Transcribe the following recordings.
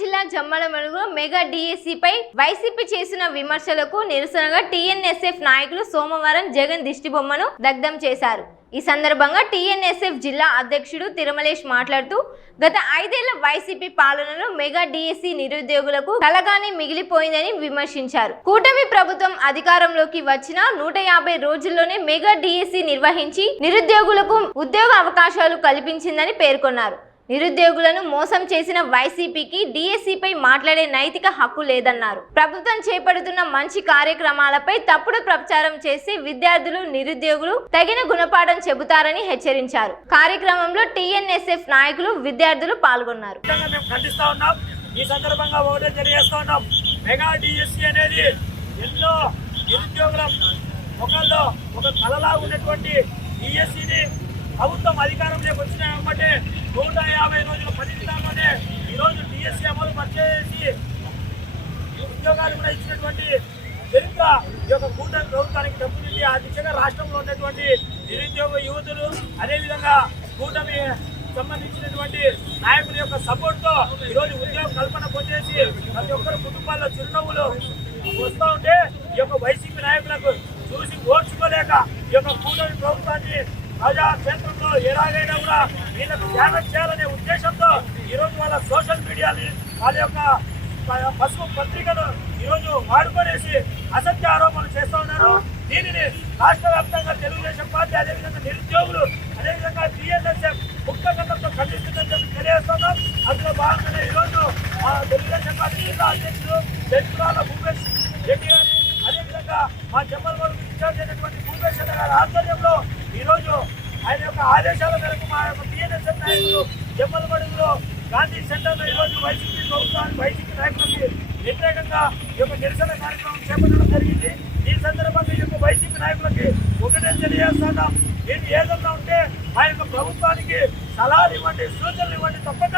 జిల్లా జమ్మలమడుగులో mega డిఎస్సిపై YCP చేసిన విమర్శలకు నిరసనగా టీఎన్ఎస్ఎఫ్ నాయకులు సోమవారం జగన్ దిష్టిబొమ్మను దగ్ధం చేశారు. ఈ సందర్భంగా టీఎన్ఎస్ఎఫ్ జిల్లా అధ్యక్షుడు తిరుమలేష్ మాట్లాడుతూ గత 5 ఏళ్ల వైసీపీ పాలనలో మెగా డిఎస్సి నిరుద్యోగులకు కలగానే మిగిలిపోయిందని విమర్శించారు. కూటమి ప్రభుత్వం అధికారంలోకి వచ్చిన 150 రోజుల్లోనే మెగా డిఎస్సి నిర్వహించి నిరుద్యోగులకు ఉద్యోగ అవకాశాలు కల్పించిందని పేర్కొన్నారు. నిరుద్యోగులను మోసం చేసిన వైసీపీకి డిఎస్సిపై మాట్లాడే నైతిక హక్కు లేదన్నారు. ప్రభుత్వం చేపడుతున్న మంచి కార్యక్రమాలపై తప్పుడు ప్రచారం చేసి విద్యార్థులు నిరుద్యోగులు తగిన గుణపాఠం చెబుతారని హెచ్చరించారు. కార్యక్రమంలో టీఎన్ఎస్ఎఫ్ నాయకులు విద్యార్థులు పాల్గొన్నారు. ఈ సందర్భంగా ఒకటే తెలియజేస్తున్నాం, మెగా డిఎస్సి అనేది ఎన్నో నిరుద్యోగుల ముఖంలో ఒక కలలా ఉన్నటువంటి డిఎస్సిని ప్రభుత్వం అధికారంలోకి వచ్చిన వెంబటే 150 రోజుల 10 దినాల్లోనే ఈరోజు డిఎస్సి అమలు పరిచేసి ఉద్యోగాలు కూడా ఇచ్చినటువంటి చరిత్ర ఈ యొక్క కూటమి ప్రభుత్వానికి దక్కుతుంది. ఆ దిశగా రాష్ట్రంలో ఉన్నటువంటి నిరుద్యోగ యువతులు అదేవిధంగా కూటమి సంబంధించినటువంటి నాయకుల యొక్క సపోర్ట్తో ఈరోజు ఉద్యోగ కల్పన పొందేసి ప్రతి ఒక్కరు కుటుంబాల్లో చిరునవ్వులు వస్తూ ఉంటే ఈ యొక్క వైసీపీ నాయకులకు చూసి ఓర్చుకోలేక ఈ యొక్క కూటమి ప్రభుత్వాన్ని ప్రజా క్షేత్రంలో ఎలాగైనా కూడా వీళ్ళకు ధ్యానం చేయాలనే ఉద్దేశంతో ఈరోజు వాళ్ళ సోషల్ మీడియాని వాళ్ళ యొక్క పసుపు పత్రికను ఈరోజు వాడుకొనేసి అసత్య ఆరోపణలు చేస్తూ ఉన్నారు. దీనిని రాష్ట్ర వ్యాప్తంగా తెలుగుదేశం పార్టీ అదేవిధంగా నిరుద్యోగులు అదేవిధంగా టీఎన్ఎస్ఎఫ్ ముక్తగతంతో ఖండిస్తుందని చెప్పి తెలియజేస్తున్నాం. అందులో భాగంగానే ఈరోజు తెలుగుదేశం పార్టీ జిల్లా అధ్యక్షులు జడ్జిరాల భూపేష్ రెడ్డి గారి అదేవిధంగా మా జమ్మలమడుగు ఇన్ఛార్జ్ అయినటువంటి భూపేష్ రెడ్డి గారి ఆధ్వర్యంలో ఈరోజు ఆయన యొక్క ఆదేశాల మేరకు మా యొక్క టీఎన్ఎస్ఎఫ్ నాయకులు జమ్మలమడుగులో గాంధీ సెంటర్లో ఈరోజు వైసీపీ ప్రభుత్వానికి వైసీపీ నాయకులకి వ్యతిరేకంగా ఈ యొక్క నిరసన కార్యక్రమం చేపట్టడం జరిగింది. ఈ సందర్భంగా ఈ యొక్క వైసీపీ నాయకులకి ఒకటే తెలియజేస్తున్నాం, నేను ఏదన్నా ఉంటే ఆ యొక్క ప్రభుత్వానికి సలహాలు ఇవ్వండి, సూచనలు ఇవ్వండి, తప్పక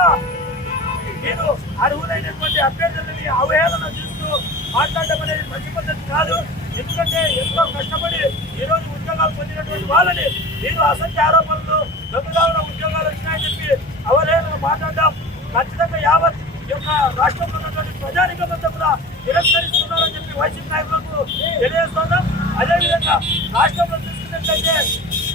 మీరు అర్హులైనటువంటి అభ్యర్థులని అవహేళన చేస్తూ మాట్లాడడం అనేది మంచి పద్ధతి కాదు. ఎందుకంటే ఎంతో కష్టపడి ఈరోజు ఉద్యోగాలు పొందినటువంటి వాళ్ళని మీరు అసత్య ఆరోపణలు దొంగదారుల ఉద్యోగాలు వచ్చినాయని చెప్పి అవహేళన మాట్లాడడం ఖచ్చితంగా యావత్ ఈ యొక్క రాష్ట్రంలో ఉన్నటువంటి ప్రజానికమంతా కూడా తిరస్కరిస్తున్నారని చెప్పి వైసీపీ నాయకులకు తెలియజేస్తున్నాం. అదేవిధంగా రాష్ట్రంలో చూసుకున్నట్లయితే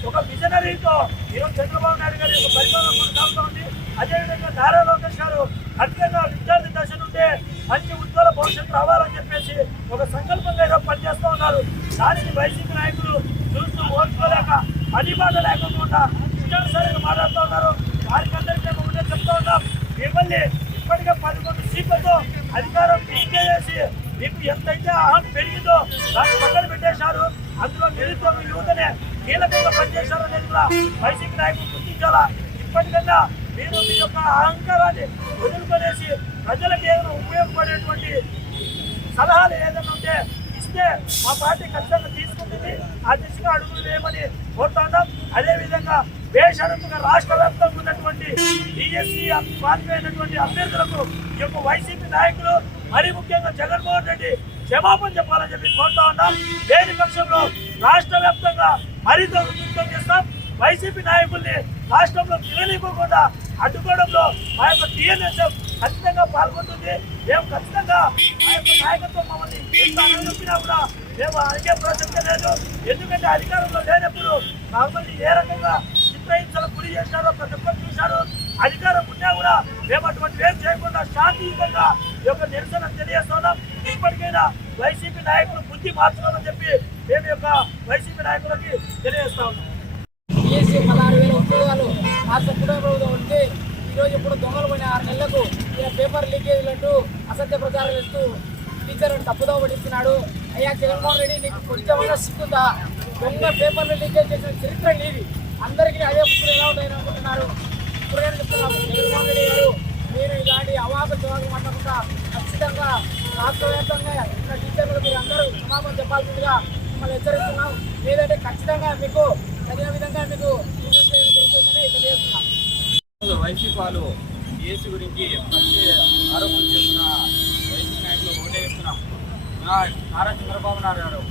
ఒక విజనరీతో ఈరోజు చంద్రబాబు నాయుడు గారి యొక్క పరిపాలన కొనసాగుతూ ఉంది. అదేవిధంగా నారా లోకేష్ గారు ఖచ్చితంగా విద్యార్థి దశ నుండే మంచి ఉజ్వల భవిష్యత్తు రావాలని చెప్పేసి ఒక సంకల్పంగా ఏదో పనిచేస్తూ ఉన్నారు. దానిని వైసీపీ నాయకులు చూస్తూ ఓర్చుకోలేక అధిబాధ లేకుండా ఇష్టానుసారంగా మాట్లాడుతూ ఉన్నారు. వారికి అందరికీ ఒకటే చెప్తూ ఉన్నాం, మిమ్మల్ని ఇప్పటికే 11 సీట్లతో అధికారం చేసి మీకు ఎంతైతే అహం పెరిగిందో దాన్ని పక్కన పెట్టేశారు. అందులో నిరుద్యోగ యువతనే కీలకంగా పనిచేశారు అనేది కూడా వైసీపీ నాయకులు గుర్తించాలా. ఇప్పటికన్నా మీరు మీ యొక్క అహంకారాన్ని వదులుకొనేసి ప్రజలకు ఏదైనా ఉపయోగపడేటువంటి సలహాలు ఏదైనా ఉంటే ఇస్తే మా పార్టీ ఖచ్చితంగా తీసుకుంటుంది. ఆ దిశగా అడుగులు వేయమని కోరుతున్నాం. అదేవిధంగా బేషరతుగా రాష్ట్ర వ్యాప్తంగా ఉన్నటువంటి డిఎస్సి పాల్గొనేటువంటి అభ్యర్థులకు ఈ యొక్క వైసీపీ నాయకులు మరీ ముఖ్యంగా జగన్మోహన్ రెడ్డి క్షమాపణ చెప్పాలని చెప్పి కోరుతా ఉన్నాం. లేని పక్షంలో రాష్ట్ర వ్యాప్తంగా మరింత ఉధృతం చేస్తాం. వైసీపీ నాయకుల్ని రాష్ట్రంలో తిరగనివ్వకుండా అడ్డుకోవడంలో మా యొక్క టీఎన్ఎస్ఎఫ్ ఖచ్చితంగా పాల్గొంటుంది. మేము ఖచ్చితంగా ఆ యొక్క నాయకత్వం మమ్మల్ని చెప్పినా కూడా మేము అడిగే ప్రసక్తే లేదు. ఎందుకంటే అధికారంలో లేనప్పుడు మమ్మల్ని ఏ రకంగా చిత్రహింసలకు గురి చేశారో ప్రతి ఒక్కరు చూశారు. అధికారం ఉన్నా కూడా మేము అటువంటి ఏం చేయకుండా శాంతియుతంగా ఈ యొక్క నిరసన తెలియజేస్తున్నాం. ఇప్పటికైనా వైసీపీ నాయకులు బుద్ధి మార్చుకోవాలని చెప్పి మేము యొక్క వైసీపీ నాయకులకి తెలియజేస్తా ఉన్నాం. డిఎస్సి 16,000 ఉద్యోగాలు రాష్ట్ర ప్రభుత్వం ఉంటే ఈరోజు ఇప్పుడు దొంగలు పోయిన 6 నెలలకు ఈయన పేపర్ లీకేజీలు అంటూ అసత్య ప్రచారం చేస్తూ టీచర్లను తప్పుదో పట్టిస్తున్నాడు. అయ్యా జగన్మోహన్ రెడ్డి, నీకు కొంచెమైనా సిగ్గుందా? దొంగ పేపర్లు లీకేజ్ చేసిన చరిత్ర నీది. అందరికీ అదే పుస్తకం ఎలా ఉంటాయని అనుకుంటున్నారు. ఇప్పుడైనా చెప్తున్నాము, జగన్మోహన్ రెడ్డి గారు మీరు ఇలాంటి అవాక చోదలు మాట్లాడకుండా ఖచ్చితంగా రాష్ట్ర వ్యాప్తంగా ఉన్న టీచర్లకు మీరు అందరూ క్షమాపణ చెప్పాల్సిందిగా మిమ్మల్ని హెచ్చరిస్తున్నాం. లేదంటే ఖచ్చితంగా మీకు తగిన విధంగా మీకు జరుగుతుందని తెలియజేస్తున్నాం. వైసీపీ వాళ్ళు డిఎస్సి గురించి ఆరోపణ చేస్తున్న వైసీపీ నాయకులు ఒకటే చెప్తున్నాం. నారా చంద్రబాబు నాయుడు గారు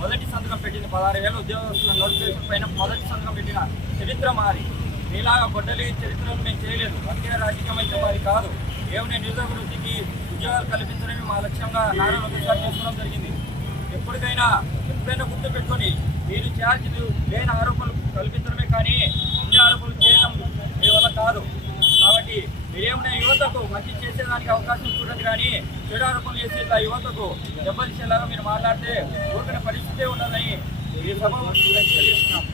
మొదటి సంతకం పెట్టింది 16,000 ఉద్యోగస్తుల నోటిఫికేషన్ పైన మొదటి సంతకం పెట్టిన చరిత్ర మారి మీలాగా గొడ్డలి చరిత్రను మేము చేయలేదు. అందుకే రాజకీయం అయితే మాది కాదు. ఏమైనా నిరుద్యోగ వృత్తికి ఉద్యోగాలు కల్పించడమే మా లక్ష్యంగా నారా ఒకసారి చేసుకోవడం జరిగింది. ఎప్పుడైనా గుర్తు పెట్టుకొని మీరు చేయాల్సింది లేని ఆరోపణలు కల్పించడమే కానీ ఉండే ఆరోపణలు చేయడం మీ వల్ల కాదు. కాబట్టి మీరేమైనా యువతకు మంచి చేసేదానికి అవకాశం చూడండి కానీ చెడు ఆరోపణలు చేసి ఇట్లా యువతకు దెబ్బతీసేలాగా మీరు మాట్లాడితే ఊరికనే పరిస్థితే ఉన్నదని ఈ సభ తెలియజేస్తున్నాం.